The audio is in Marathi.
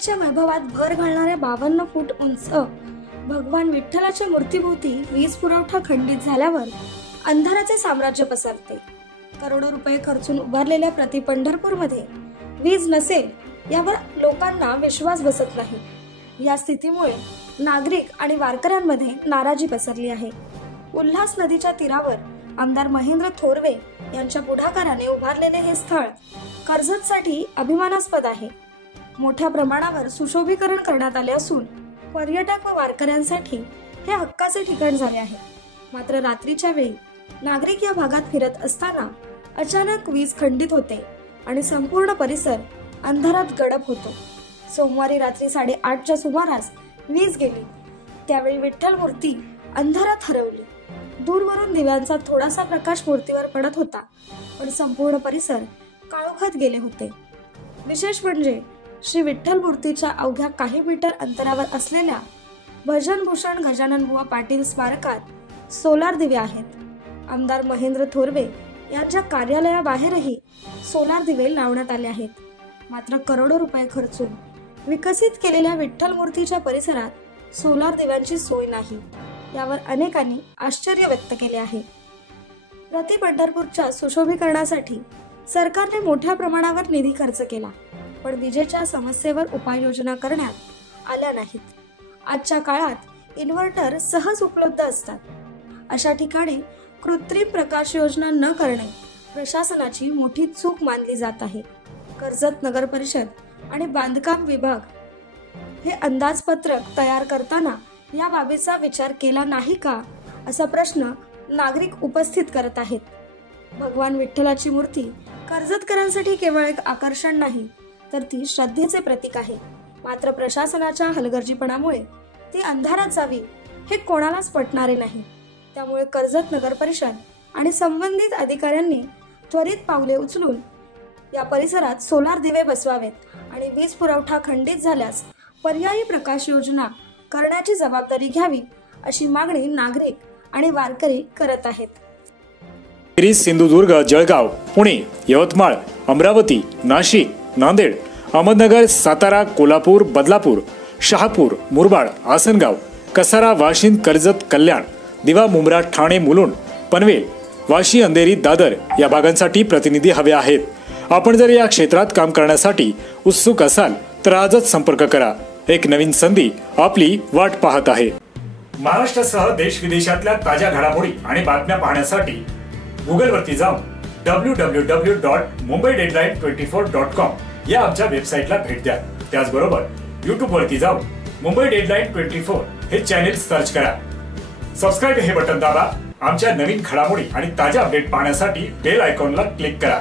वीजेच्या वैभवात भर घालणाऱ्या 52 फूट उंच भगवान विठ्ठलाच्या मूर्तीभोवती वीज पुरवठा खंडित झाल्यावर अंधाराचे साम्राज्य पसरते। करोडो रुपये खर्चून उभारलेल्या प्रति पंढरपूरमध्ये वीज नसेल यावर लोकांना विश्वास बसत नाही। या स्थितीमुळे नागरिक आणि वारकऱ्यांमध्ये नाराजी पसरली आहे। उल्हास नदीच्या तीरावर आमदार महेंद्र थोरवे यांच्या पुढाकाराने उभारलेले हे स्थळ कर्जतसाठी अभिमानास्पद आहे। मोठ्या प्रमाणावर सुशोभीकरण करण्यात आले असून पर्यटक व वारकऱ्यांसाठी हे हक्काचे ठिकाण झाले आहे। मात्र रात्रीच्या वेळी नागरिक या भागात फिरत असताना अचानक वीज खंडित होते आणि संपूर्ण परिसर अंधारात गडप होतो। सोमवारी रात्री 8:30च्या सुमारास वीज गेली। त्यावेळी विठ्ठल मूर्ती अंधारात हरवली। दूरवरून दिव्यांचा थोडासा प्रकाश मूर्तीवर पडत होता, पण संपूर्ण परिसर काळोखात गेले होते। विशेष म्हणजे श्री विठ्ठल मूर्तीच्या अवघ्या काही मीटर अंतरावर असलेल्या भजनभूषण गजाननबुवा पाटील स्मारकात सोलार दिवे आहेत। आमदार महेंद्र थोरवे यांच्या कार्यालयाबाहेरही सोलार दिवे लावण्यात आले आहेत। मात्र करोडो रुपये खर्चून विकसित केलेल्या विठ्ठल मूर्तीच्या परिसरात सोलार दिव्यांची सोय नाही। यावर अनेकांनी आश्चर्य व्यक्त केले आहे। प्रति पंढरपूरच्या सुशोभीकरणासाठी सरकारने मोठ्या प्रमाणावर निधी खर्च केला, पण विजेच्या समस्येवर उपाययोजना करण्यात आल्या नाहीत। आजच्या काळात इन्व्हर्टर सहज उपलब्ध असतात, अशा ठिकाणी कृत्रिम प्रकाश योजना न करणे प्रशासनाची मोठी चूक मानली जात आहे। कर्जत नगर परिषद आणि बांधकाम विभाग हे अंदाजपत्रक तयार करताना या बाबीचा विचार केला नाही का, असा प्रश्न नागरिक उपस्थित करत आहेत। भगवान विठ्ठलाची मूर्ती कर्जतकरांसाठी केवळ एक आकर्षण नाही, तर ती श्रद्धेचे प्रतीक आहे। मात्र प्रशासनाच्या हलगर्जीपणामुळे ती अंधारात जावी हे कोणालाच पटणारे नाही। त्यामुळे कर्जत नगर परिषद आणि संबंधित अधिकाऱ्यांनी त्वरित पावले उचलून या परिसरात सोलार दिवे बसवावेत आणि वीज पुरवठा खंडित झाल्यास पर्यायी प्रकाश योजना करण्याची जबाबदारी घ्यावी, अशी मागणी नागरिक आणि वारकरी करत आहेत। सिंधुदुर्ग, जळगाव, पुणे, यवतमाळ, अमरावती, नाशिक, नांदेड, अहमदनगर, सातारा, कोल्हापूर, बदलापूर, शहापूर, मुरबाड, आसनगाव, कसारा, वाशिंद, कर्जत, कल्याण, दिवा, मुंब्रा, ठाणे, मुलुंड, पनवेल, वाशी, अंधेरी, दादर या भागांसाठी प्रतिनिधी हवे आहेत। आपण जर या क्षेत्रात काम करण्यासाठी उत्सुक असाल तर आजच संपर्क करा। एक नवीन संधी आपली वाट पाहत आहे। महाराष्ट्रासह देश विदेशातल्या ताज्या घडामोडी आणि बातम्या पाहण्यासाठी गुगलवरती जाऊन www.mumbai-24.com या आमच्या वेबसाईटला भेट द्या। त्याचबरोबर यूट्यूबवरती जाऊन मुंबई डेडलाईन 24 हे चॅनेल सर्च करा। सबस्क्राईब हे बटन दाबा। आमच्या नवीन घडामोडी आणि ताज्या अपडेट पाहण्यासाठी बेल आयकॉनला क्लिक करा।